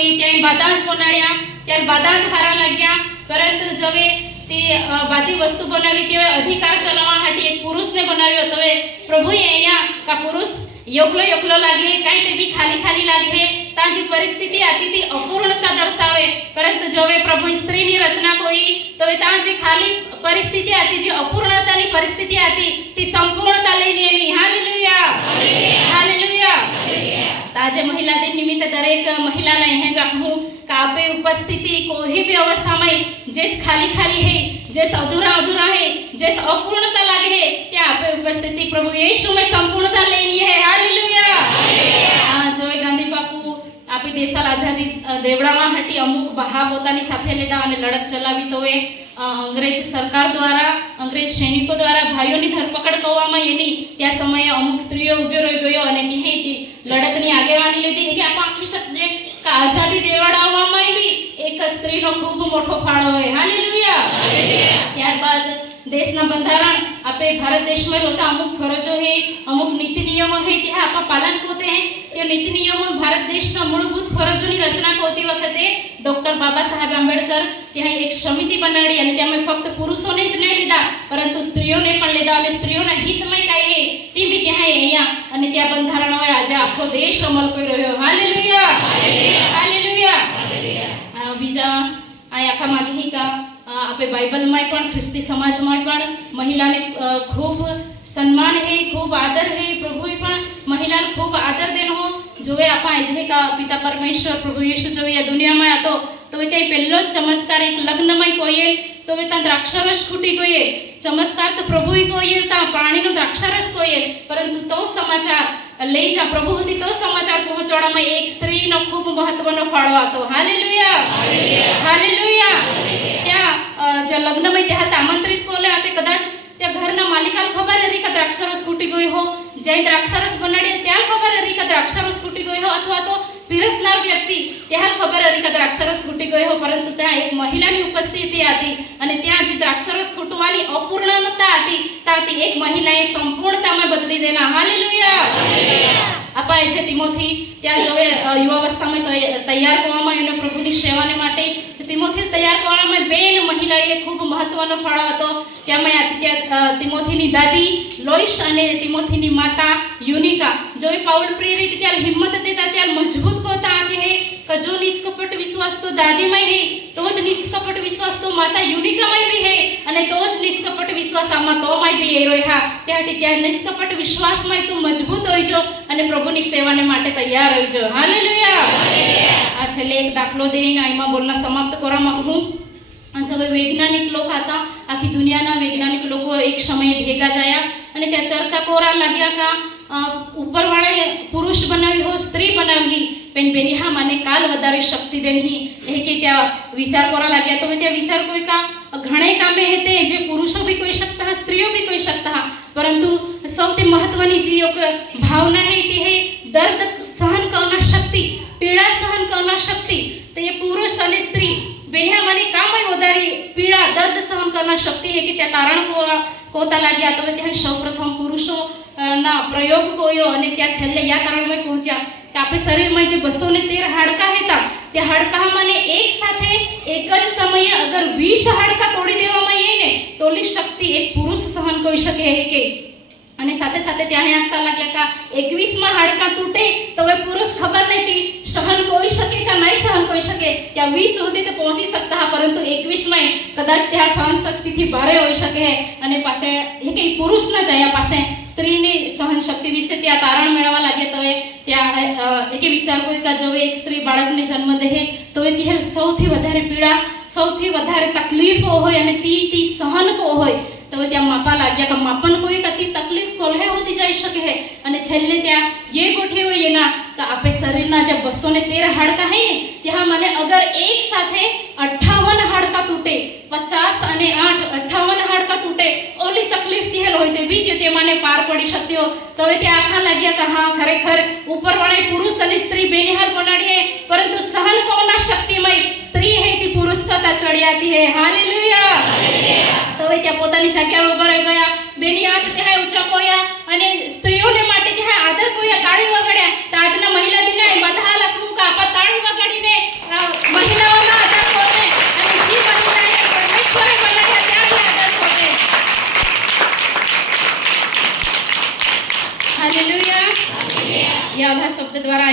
कोई त्याई बादाज बनाड्या त्यार बादाज हारा लाग्या परंतु जवे ते बादी वस्तु बनावी तेवे अधिकार चलावा हाटी एक पुरुषने बनाव्यो तवे प्रभुए अहिया का पुरुष योगलो योगलो लागे काई ते भी खाली खाली लागे ताजी परिस्थिति आती थी अपूर्णता दर्शावे परंतु जवे प्रभु स्त्री नी रचना कोई तवे ताजी खाली परिस्थिति आती जी अपूर्णता नी परिस्थिति आती ती संपूर्णता लईने एनी हालेलुया हालेलुया ताजे महिला दिन निमित्त दरेक महिलाला हे जाखू कापे उपस्थिति कोई भी अवस्था में जेस खाली खाली है जेस अधूरा अधूरा है जेस अपूर्णता लागे है त्या आपे उपस्थिति प्रभु यीशु में संपूर्णता लेनी है हालेलुया जोय गांधी बापू आपी देशाला आजादी देवડાવા હાટી અમુક બહા પોતાની સાથે લેતા અને લડત ચલાવી તોય અંગ્રેજ સરકાર દ્વારા અંગ્રેજ સૈનિકો દ્વારા ભાઈઓની ધરપકડ કરવામાં એની त्या સમયે અમુક સ્ત્રીઓ ઉભી રહી ગયો અને નિહેતી લડતની આગેવાની લીધી કે આપણે આખી શકજે કે આઝાદી દેવડાવવામાં આવી એક સ્ત્રીનો ખૂબ મોટો ફાળો હોય હાલેલુયા ત્યારબાદ દેશના બંધારણ આપે ભારત દેશમાં હોતા અમુક ફરજો है અમુક નીતિ નિયમો है તે આપા પાલન કોતે हैं તે નીતિ નિયમો ભારત દેશના મૂળભૂત ફરજોની રચના કોતી વખતે ડોક્ટર બાબા સાહેબ આંબેડકર ત્યાં એક સમિતિ બનાડી અને તેમાં ફક્ત પુરુષોને જ નહીં લીધા પરંતુ સ્ત્રીઓને પણ લીધા અને સ્ત્રીઓના હિતમાં કાઈ है તે બી ત્યાં અહીંયા અને ત્યાં બંધારણોએ આજે આખો દેશ અમલ કરી રહ્યો હાલેલુયા હાલેલુયા બીજા આ આખા માગી का आपे बाइबल में पण ख्रिस्ती समाज में पण महिला ने खूब सम्मान है खूब आदर है प्रभु पण महिला खूब आदर देनो हो जोवे आपा ऐसे का पिता परमेश्वर प्रभु यीशु जो ये दुनिया में आतो तो वे कई पहलो चमत्कार एक लग्न में कोई तो वे ता द्राक्षारस फूटी गई चमत्कार तो प्रभु ही कोई ता पानी नो द्राक्षारस कोई परंतु तो समाचार ले जा प्रभु होती तो समाचार पहुंचाड़ा में एक स्त्री नो खूब महत्वनो फाळो आतो हालेलुया हालेलुया त्या जे लग्न में त्या आमंत्रित कोले आते कदाच त्या घरना मालिकाला खबर हरी का द्राक्षारस फूटी गई हो जे द्राक्षारस बनाडे त्या खबर हरी का द्राक्षारस फूटी गई हो अथवा तो पीरसनार व्यक्ति त्या खबर हरी का द्राक्षारस फूटी गई हो परंतु त्या एक महिलानी उपस्थिति आती અને ત્યાં જે દ્રાક્ષરસ ફૂટવાની અપૂર્ણતા હતી તાતી એક મહિલાએ સંપૂર્ણતામાં બદલી દેના હાલેલુયા આપા છે તિમોથી ત્યાં જોવે યુવાવસ્થામાં તૈયાર કરવામાં અને પ્રભુની સેવાને માટે તિમોથી તૈયાર કરવામાં બેન મહિલાએ ખૂબ મહત્વનો ફાળો હતો त्यामध्ये तिमोथीनी दादी लोइस અને तिमोथीनी माता यूनिका जो पाउल प्रेरित त्या हिम्मत देता त्या मजबूत कोता आके है कजो निष्कपट विश्वास तो दादी में है तो ज निष्कपट विश्वास तो माता यूनिका में भी है અને તો જ નિષ્કપટ વિશ્વાસ આમાં તો માં બી એ રોય હા ત્યાંથી ત્યાં નિષ્કપટ વિશ્વાસ માં તું મજબૂત હોઈજો અને પ્રભુની સેવાને માટે તૈયાર હોઈજો હાલેલુયા આ છેલ્લે એક દાખલો દઈને આમાં બોલના સમાપ્ત કરવા માંગુ जब वैज्ञानिक लोग आता आखी दुनियाना वैज्ञानिक लोग एक समय भेगा जाया અને ત્યાં ચર્ચા કોરા લાગ્યા का ऊपर वाले पुरुष बनावी हो स्त्री बनावी पेन बेनी हा माने काल वधारे शक्ति देनी हे के त्या विचार कोरा लाग्या तो त्या विचार कोई का घणे कामे हेते जे पुरुषो भी कोई शकता हा स्त्रियो भी कोई शकता हा परंतु सौથી महत्वनी जी एक भावना है ती है दर्द सहन करना शक्ति पीड़ा सहन करना शक्ति तो ये पुरुष और स्त्री बेनिया माने काम वधारे पीड़ा दर्द सहन करना शक्ति है कि त्या तारण कोता लाग्या तो त्या सर्वप्रथम पुरुषो ना प्रयोग कोयो અને त्या છેલ્લે या कारण में पहुंचा कि आपे शरीर में जे 213 हाडका हेता त्या हाडका माने एक साथे एक ज समये अगर 20 हाडका तोड़ी देवामां आवे ने तोली शक्ति एक पुरुष सहन કરી શકે है के અને સાથે સાથે ત્યાં આગતા લાગ્યા का 21 માં હાડકા તૂટે તો હવે પુરુષ ખબર નથી સહન કોઈ શકે કે નહીં સહન કોઈ શકે ત્યાં 20 સુધી તો પહોંચી શકતા હા પરંતુ 21 માં કદાચ ત્યાં સહન શક્તિથી ભારે હોઈ શકે છે અને પાસે એ કે પુરુષ ના જાય પાસે સ્ત્રીની સહન શક્તિ વિશે ત્યાં તારણ મેળવવા લાગે તો ત્યાં એક વિચાર કોઈ का जो एक स्त्री બાળકને જન્મ દે તો એ ત્યાં સૌથી વધારે પીડા સૌથી વધારે તકલીફ હોય અને તી સહન કો હોય तो त्या मापा लाग्या का मापन कोई कति तकलीफ कोल्हे होती जाई सके है અને છેલ્લે ત્યાં ये गोठे हो ये ना का आपे शरीरना जब 213 हाडका है ने त्या माने अगर एक साथे 58 हाडका तूटे 50 અને 8 58 हाडका तूटे ओली तकलीफ थी हेल होय ते बीજો ते माने पार पड़ी सक्यो तो હવે त्या आखा लाग्या का हां खरेखर ऊपर वाले पुरुष અને स्त्री बेनिहाल बनाड़ी है परंतु सहन कोना शक्तिमय स्त्री है ती पुरुष करता चढ़ी आती है हालेलुया तो હવે ત્યાં પોતાની જગ્યા ઉપર રહી ગયા બેની આંખ ત્યાં ઊંચા કોયા અને સ્ત્રીઓને માટે ત્યાં આદર કોયા તાળી વગાડ્યા તો આજના મહિલા દિને બધા લખું કા આપા તાળી વગાડીને હાલેલુયા. या शब्द द्वारा